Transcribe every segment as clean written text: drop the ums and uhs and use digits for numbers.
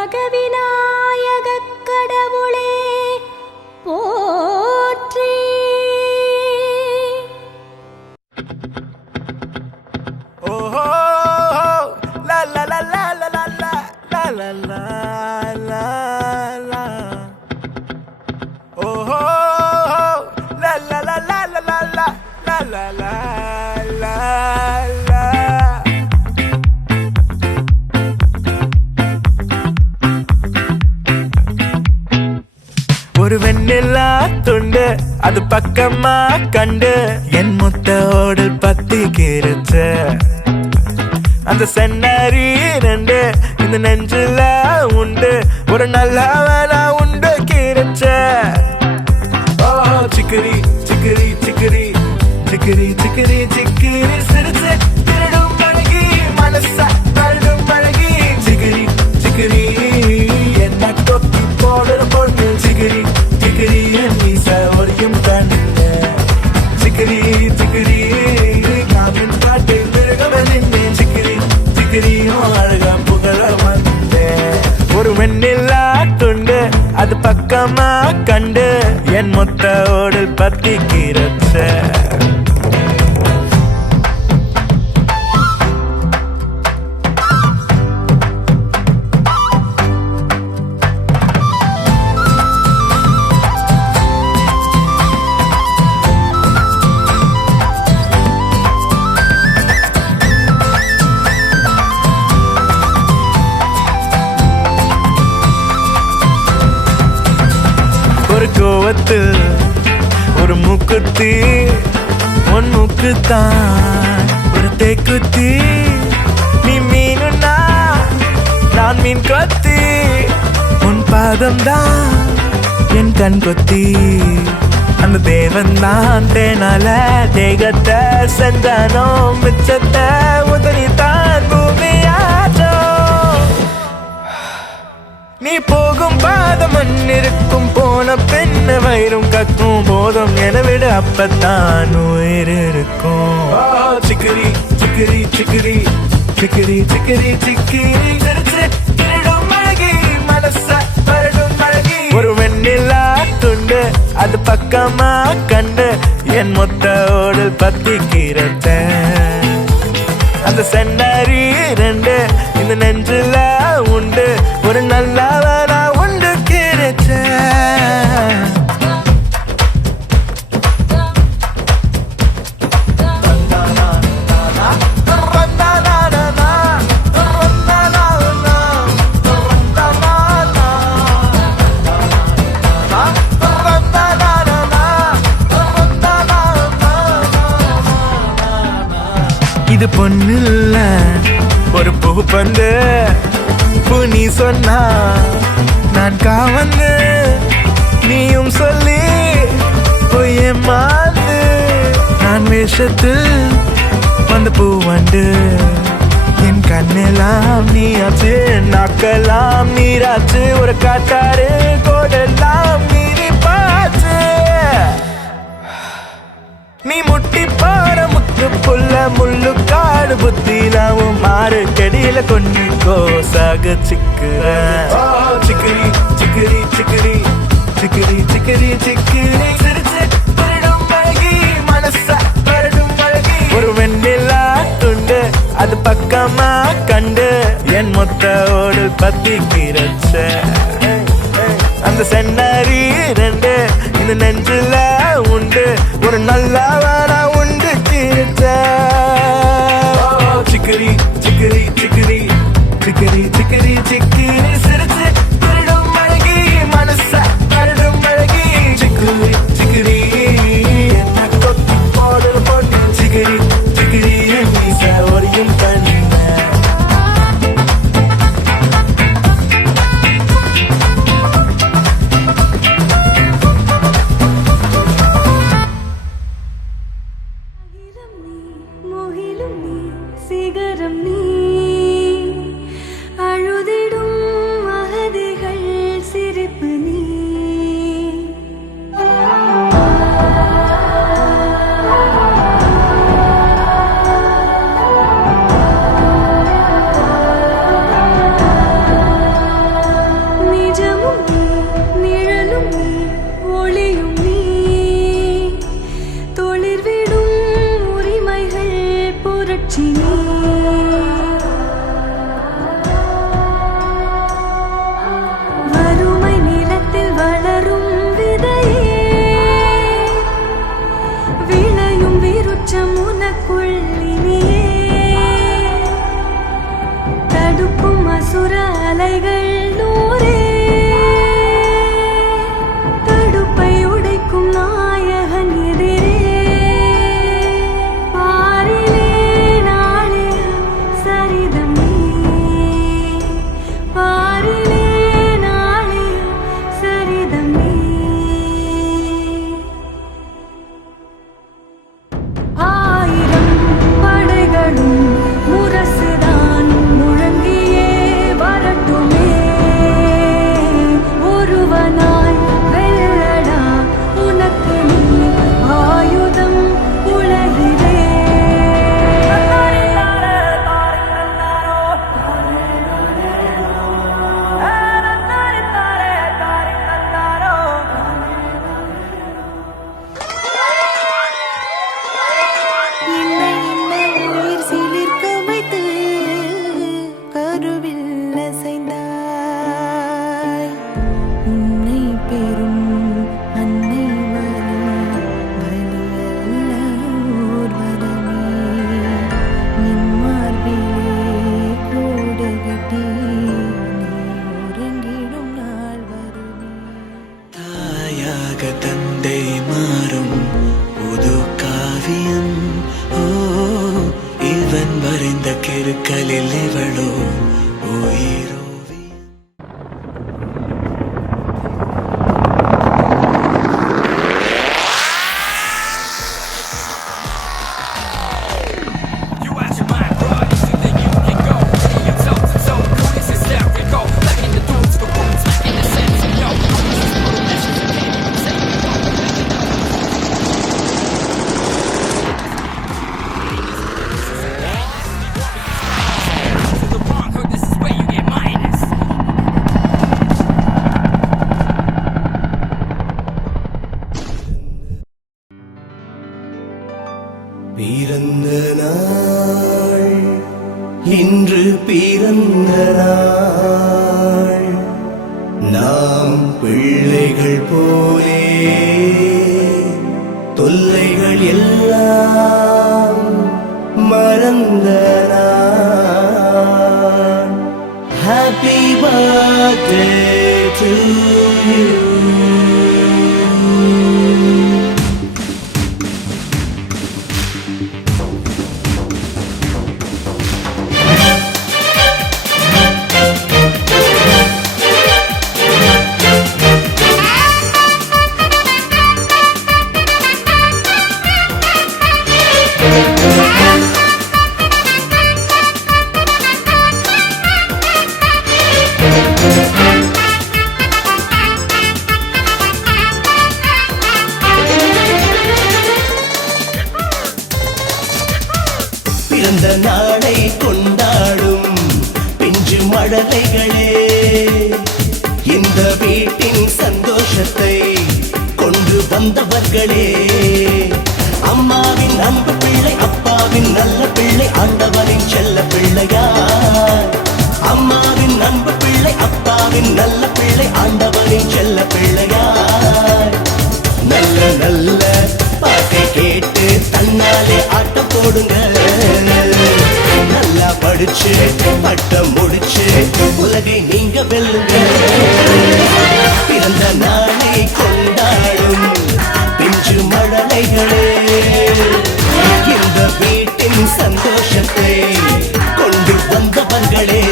கற்பக விநாயகக் கடவுளே போற்றி. ஓஹோ லா லா லா லா லா லா லா லா லா லா லா. ஓஹோ லா லா லா லா லா லா லா லா லா லா லா. ஒரு வெண்ணிலா துண்டு அது பக்கமா கண்டு என் முத்தோடு பத்தி கிருச்ச அந்த சென்னரி ரெண்டு இந்த நெஞ்சில உண்டு ஒரு நல்லவனா உண்டு கிருச்ச. ஓ சிக்கரி சிக்கரி சிக்கரி சிக்கரி சிக்கரி சிக்கரி சிரிச்சு திருடும் பழகி மனச தள்ளும் பழகி சிக்கரி சிக்கரி என்ன கொத்தி போடுற பொண்ணு சிக்கரி சிக்கரி என் மீச ஒரியும் கண்ணு சிக்கரி சிக்கரி காவின் பாட்டு மிருகமே நின்று சிக்கரி சிக்கரியும் அழகா புகழ வந்தேன். ஒரு வெண்ணிலா துண்டு அது பக்கமா கண்டு என் மொத்தோடு பத்தி கிரச்ச. ஒரு கோவத்து ஒரு மூக்குத்தி உன் மூக்குத்தான் ஒரு தேக்குத்தி நீ மீனுன்னா நான் மீன் கொத்தி உன் பாதம் தான் என் கண் கொத்தி அந்த தேவன் தான் தேனால தேகத்தை செஞ்சானோ மிச்சத்தை உதறி தான் பூமியாச்சோ. நீ போகும் பாதம் மண்ணிருக்கும் போன பெண்ண வயிறும் கக்கும் போதும் என விட அப்பத்தான் உயிர் இருக்கும். சிக்கரி சிக்கரி சிக்கரி சிக்கரி சிக்கரி சிக்கரி சிரிச்சு திருடும் அழகி மனச வருடும் அழகி. ஒரு வெண்ணிலா துண்டு அது பக்கமா கண்டு என் மொத்தோடு பத்தி கிரச்ச அந்த சென்னரி ரெண்டு இந்த நெஞ்சில உண்டு ஒரு நல்லவனா உண்டு கிரச்ச. இது பொண்ணுல்ல ஒரு பூ பந்து பூ நீ சொன்னா நான் காவந்து நீயும் சொல்லி பொய்ய மாந்து நான் வேஷத்தில் வந்த பூ வண்டு என் கண்ணெல்லாம் நீ ஆச்சு நாக்கெல்லாம் நீராச்சு ஒரு காட்டாரு கோடெல்லாம் நீரி பாச்சு. நீ முட்டி பாற முத்து புல்ல முள்ளு காடு புத்திலாவும் மாறு கடியில கொண்டு கோசாக சிக்குற சிக்கரி சிக்கரி சிக்கரி சிக்கரி சிக்கரி சிக்கரி சிரிச்சு திருடும் அழகி மனச வருடும் அழகி. ஒரு வெண்ணிலா துண்டு அது பக்கமா கண்டு என் மொத்தோடு பத்தி கிரச்ச அந்த சென்னரி ரெண்டு இந்த நெஞ்சில உண்டு ஒரு நல்லவனா உண்டு கிரச்ச. சிக்கரி சிக்கரி சிக்கரி சிக்கரி சிக்கரி சிக்கரி சிரிச்சு திருடும் அழகி மனச வருடும் அழகி சிக்கரி சிக்கரி என்ன கொத்தி போடுற பொண்ணு சிக்கரி சிக்கரி என் மீச ஒரியும் கண்ணு. சிகரம் நீ அழுதிடும் அகதிகள் சிரிப்பு நீ. birthday to you. பிறந்த நாளை கொண்டாடும் பிஞ்சு மழலைகளே, இந்த வீட்டின் சந்தோஷத்தை கொண்டு வந்தவர்களே, அம்மாவின் அன்பு பிள்ளை, அப்பாவின் நல்ல பிள்ளை, ஆண்டவனின் செல்ல பிள்ளையார். அம்மாவின் அன்பு பிள்ளை, அப்பாவின் நல்ல பிள்ளை, ஆண்டவனின் செல்ல பிள்ளையார். நல்ல நல்ல பாட்டை கேட்டு தன்னாலே ஆட்டம் போடுங்க. நல்லா படிச்சு பட்டம் முடிச்சு உலகை நீங்க வெல்லுங்க. பிறந்த நாளை கொண்டாடும் பிஞ்சு மழலைகளே, இந்த வீட்டின் சந்தோஷத்தை கொண்டு வந்தவர்களே.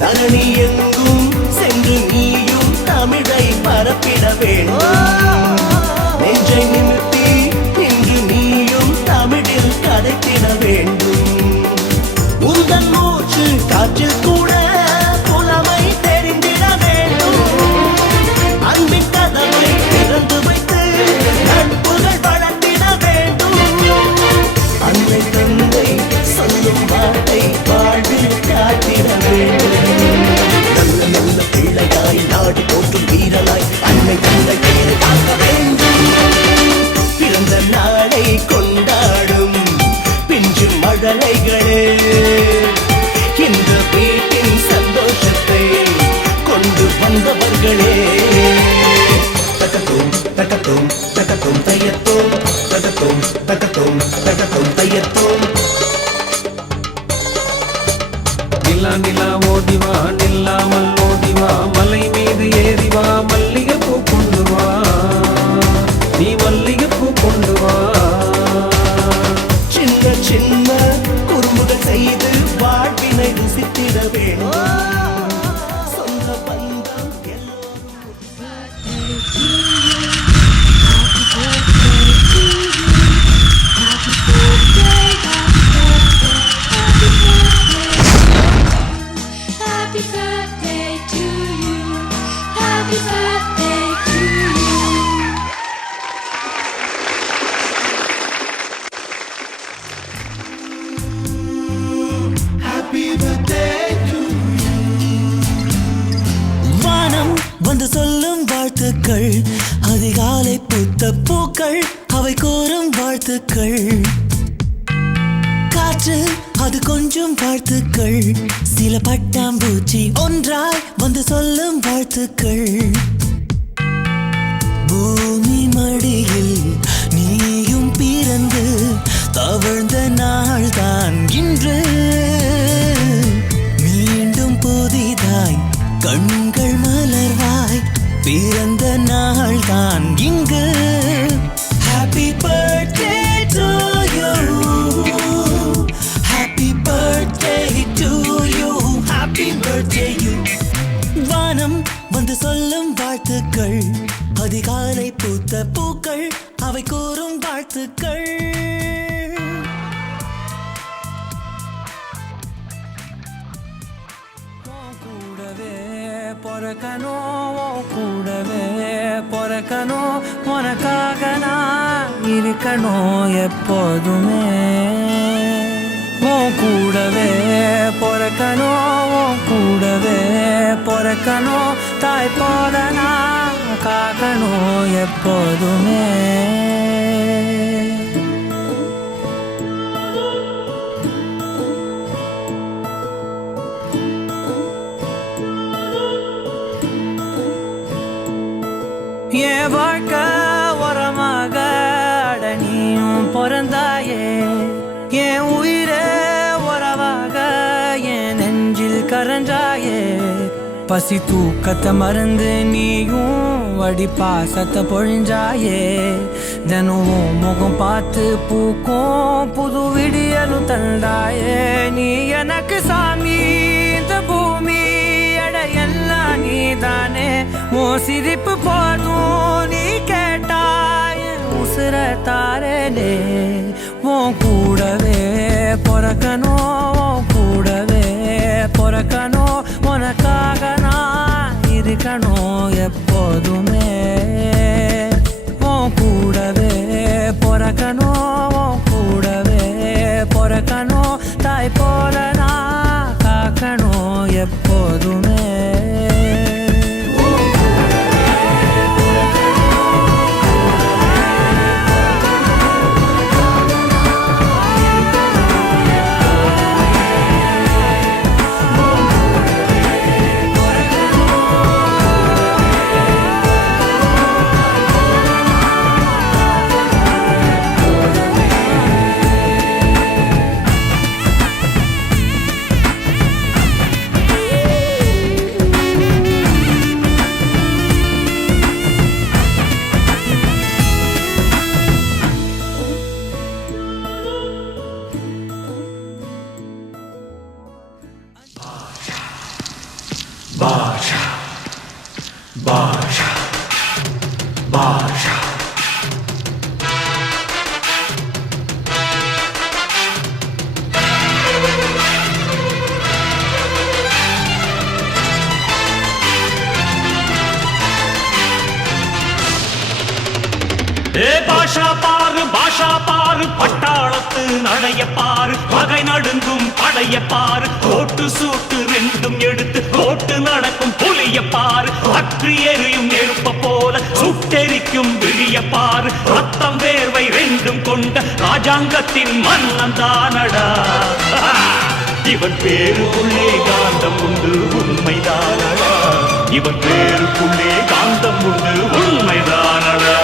தரணி எங்கும் சென்று நீயும் தமிழை பரப்பிட வேண்டும். நெஞ்சை நிமிர்த்தி இன்று நீயும் தமிழில் கதைத்திட வேண்டும். உந்தன் மூச்சு காற்றில் கூட புலமை தெரிந்திட வேண்டும். அன்பின் கதவை திறந்து வைத்து நட்புகள் வளர்த்திட வேண்டும். அன்னை தந்தை சொல்லும் வார்த்தை வாழ்வில் காட்டிட வேண்டும். நல்ல நல்ல பிள்ளையாய் நாடு போற்றும் வீரனாய் அன்னை தந்தை பேரை காக்க வேண்டும். பிறந்த நாளை கொண்டாடும் பிஞ்சு மழலைகளே, இந்த வீட்டின் சந்தோஷத்தை கொண்டு வந்தவர்களே. தகத்தோம் தகத்தோம் தகத்தோம் தையத்தோம், தகத்தோம் தகத்தோம் தகத்தோம் தையத்தோம். நிலா நிலா ஓடிவா, நில்லாமல் ஓடிவா, மலை மீது ஏறிவா, மல்லிகைப்பூ கொண்டு வா, நீ மல்லிகைப்பூ கொண்டு வா. சின்ன சின்ன குறும்புகள் செய்து வாழ்வினை ருசித்திட வேண்டும். சொந்த பந்தம் Happy birthday to you. Happy birthday to you. Happy birthday to you. வானம் வந்து சொல்லும் வாழ்த்துக்கள், அதிகாலை பூத்த பூக்கள் அவை கூறும் வாழ்த்துக்கள். காற்று அது கொஞ்சம் வாழ்த்துக்கள், சில பட்டாம்பூச்சி ஒன்றாய் வந்து சொல்லும் வாழ்த்துக்கள். பூமி மடியில் நீயும் பிறந்து தவழ்ந்த நாள்தான் இன்று. மீண்டும் புதிதாய் கண்கள் மலர்வாய் பிறந்த நாள்தான் இங்கு. Happy birthday to you. Happy birthday to you. Happy birthday you. வானம் வந்து சொல்லும் வாழ்த்துக்கள், அதிகாலை பூத்த பூக்கள் அவை கூறும் வாழ்த்துக்கள். கூடவே பொறக்கணும், கூடவே பொறக்கணும், உனக்காக நான் இருக்கணும் எப்போதுமே. கூடவே பொறக்கணும், கூட பிறக்கணும் தாய் போல நான் காக்கணும் எப்போதுமே என் வாழ்க்கை உரமாக அடனியும் பிறந்தாயே என் உயிரே உறவாக என் நெஞ்சில் கரஞ்சாயே பசி தூக்கத்தை மறந்து நீயும் அடி பாசத்தை பொழிஞ்சாயே தினம் முகம் பார்த்து பூக்கும் புது விடியலும் தந்தாயே நீ எனக்கு சாமி இந்த பூமி எல்லாம் நீதானே மோ சிரிப்பு போதும் நீ கேட்டாய் உசுர தாரே உன் கூடவே பிறக்கணும் கூடவே பிறக்கணும் உனக்காக நான் இருக்கணும் எப்போதுமே உன் கூடவே பிறக்கணும் கூடவே பிறக்கணும் தாய் போல நான் காக்கணும் எப்போதுமே Baja, Baja, Baja. பாஷா பாரு பட்டாளத்து நடைய பாரு பகை நடுங்கும் படைய பாரு கோட்டு சூட்டு ரெண்டும் எடுத்து கோட்டு நடக்கும் புலிய பாரு அற்றி எரியும் நெருப்ப போல சுட்டெரிக்கும் விழிய பாரு ரத்தம் வேர்வை ரெண்டும் கொண்ட ராஜாங்கத்தின் மன்னன் தானடா இவன் பேருக்குள்ளே காந்தம் உண்டு உண்மைதானடா இவன் பேருக்குள்ளே காந்தம் உண்டு உண்மைதானடா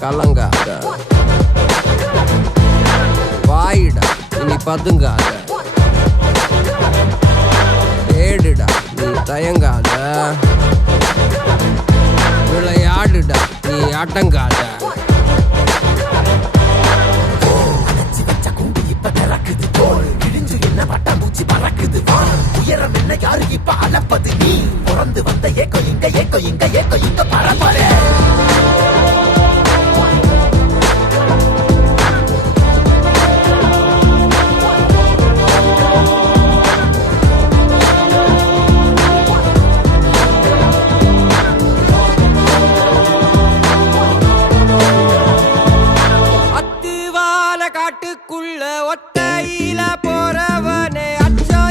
கலங்காத வாயிடா இனி பதுங்காத ஏடுடா நீ தயங்காத விளையாடுடா நீ ஆட்டங்காத உயரம் என்ன யாரு இப்ப அளப்பது நீ பிறந்து வந்த ஏக்கோ இங்க ஏக்கோ இங்க ஏக்கோ இங்க பரம்பரை காட்டுக்குள்ள ஒத்தையில போறவனே அச்சோ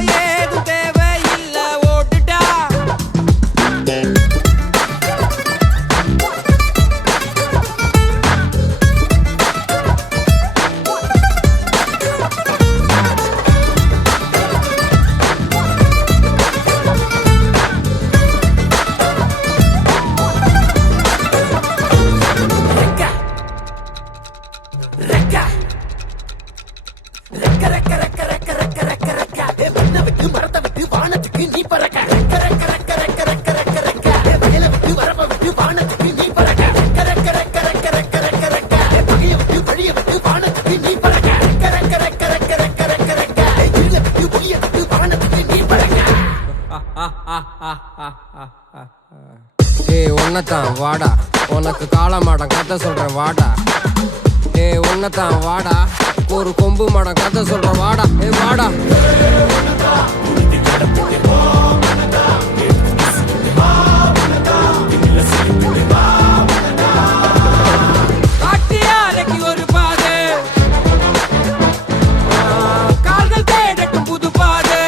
ஏய் ஒன்னத்தான் வாடா, உனக்கு காளமாடம் கதை சொல்றேன் வாடா. ஏய் ஒன்னத்தான் வாடா, ஒரு கொம்பு மாடம் கதை சொல்றேன் வாடா. ஏய் வாடா. காட்டியாலைக்கு ஒரு பாதை, கால்கள் தேடட்டும் புது பாதை.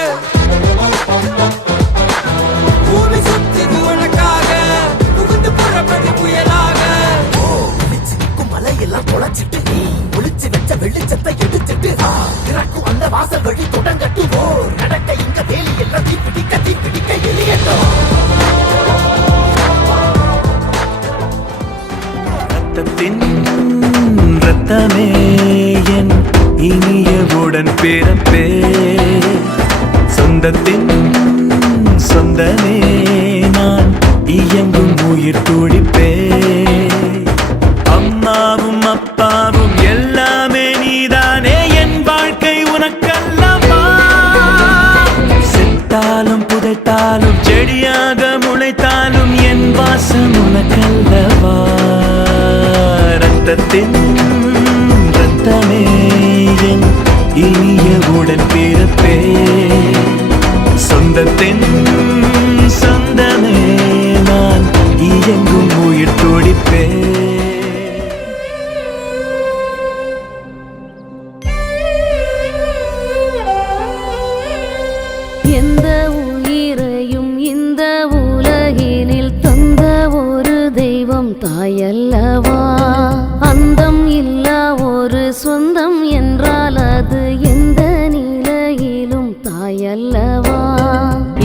பூமி சுத்துது உனக்காக, புகுந்து புறப்படி புயலாக. மலையெல்லாம் தொலைச்சிட்டு நீ ஒளிச்சு வச்ச வெளிச்சத்தை எடுத்துட்டு திறக்கும் அந்த வாசல் வழி தொடங்கட்டு. நடக்க இங்க வேலி எல்லாம் தீப்பிடிக்க எரியட்டும். ரத்தத்தின் ரத்தமே என் இனிய உடன் பிறப்பே, சொந்தத்தின் சொந்தமே நான் இயங்கும் உயிர் துடிப்பே. அம்மாவும் அப்பாவும் எல்லாமே நீதானே, என் வாழ்க்கை உனக்கல்லவா. செத்தாலும் புதைத்தாலும் செடியாக முளைத்தாலும் என் வாசம் உனக்கல்லவா. ரத்தத்தின் ரத்தமே என் இனிய உடன் பிறப்பே, சொந்தத்தின் சொந்தமே நான் இயங்கும் உயிர் துடிப்பே. எந்த உயிரையும் இந்த உலகினில் தந்த ஒரு தெய்வம் தாயல்லவா. அந்தம் இல்லா ஒரு சொந்தம் என்றால் அது எந்த நிலையிலும் தாயல்லவா.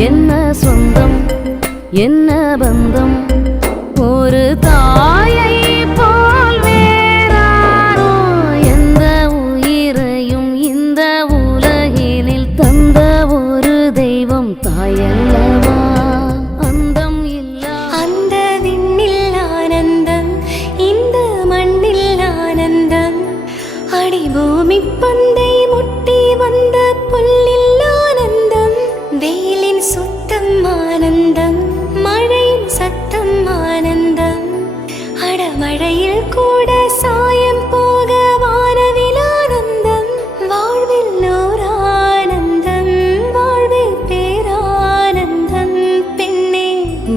என்ன சொந்தம் என்ன பந்தம், ஒரு தாயை போல் வேறாரோ. எந்த உயிரையும் இந்த உலகினில் தந்த ஒரு தெய்வம் தாயல்லவா. அந்தம் இல்லா அந்த விண்ணில் ஆனந்தம், இந்த மண்ணில் ஆனந்தம், அடிபூமி பந்தை முட்டி வந்த புல்லில் ஆனந்தம். வெயிலின் சுத்தம் ஆனந்தம், மழையின் சத்தம் ஆனந்தம், அடமழையில் கூட சாயம் போக வானவில் ஆனந்தம். வாழ்வில் ஓர் ஆனந்தம், வாழ்வில் பேரானந்தம். பெண்ணே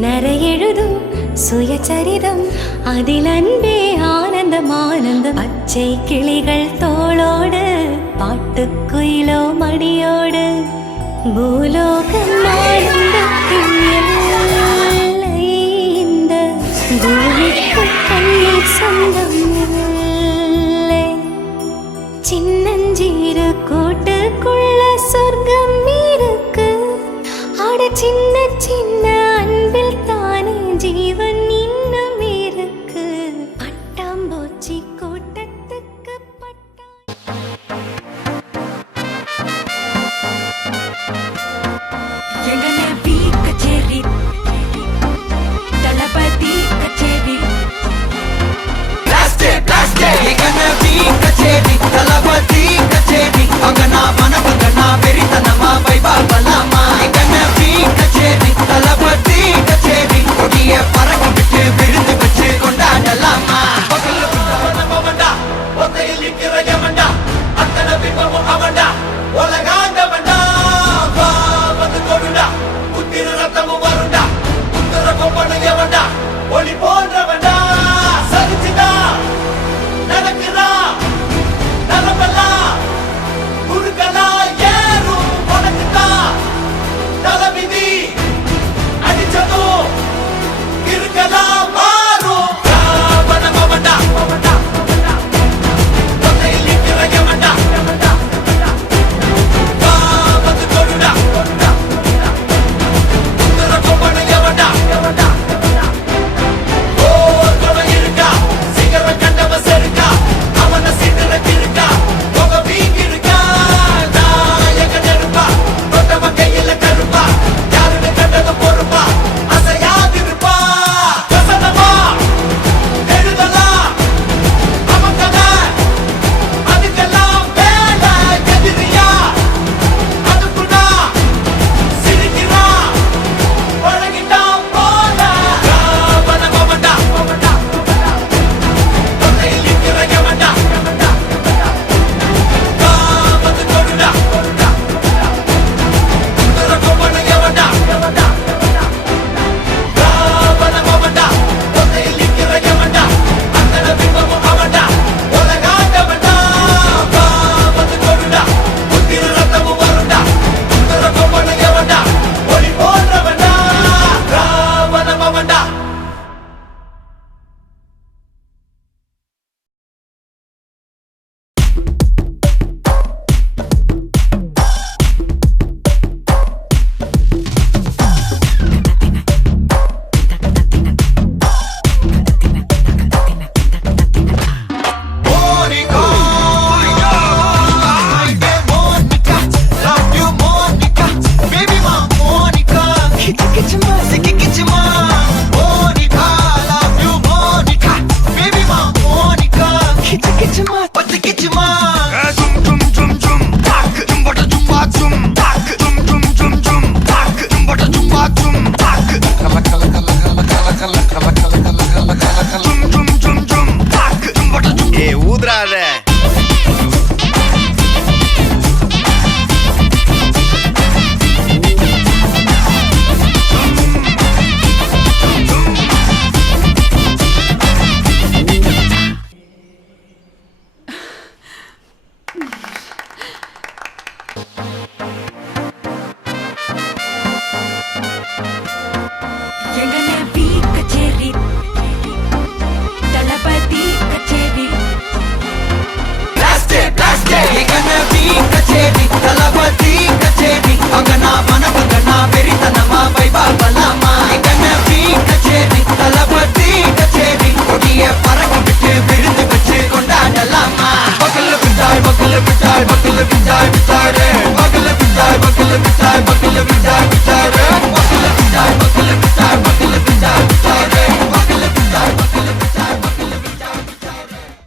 நரையெழுதும் சுயசரிதம், அதில் அன்பே ஆனந்தம் ஆனந்தம். பச்சை கிளிகள் தோளோடு, பாட்டுக்குயிலோ மடியோடு, பூலோகம் ஆனந்தத்தின் எல்லை. இந்த பூமிக்கு கண்ணீர் சொந்தம் இல்லை. சின்னஞ்சீரு கூட்டுக்குள்ள சொர்க்கம் இருக்கு. அட சின்ன சின்ன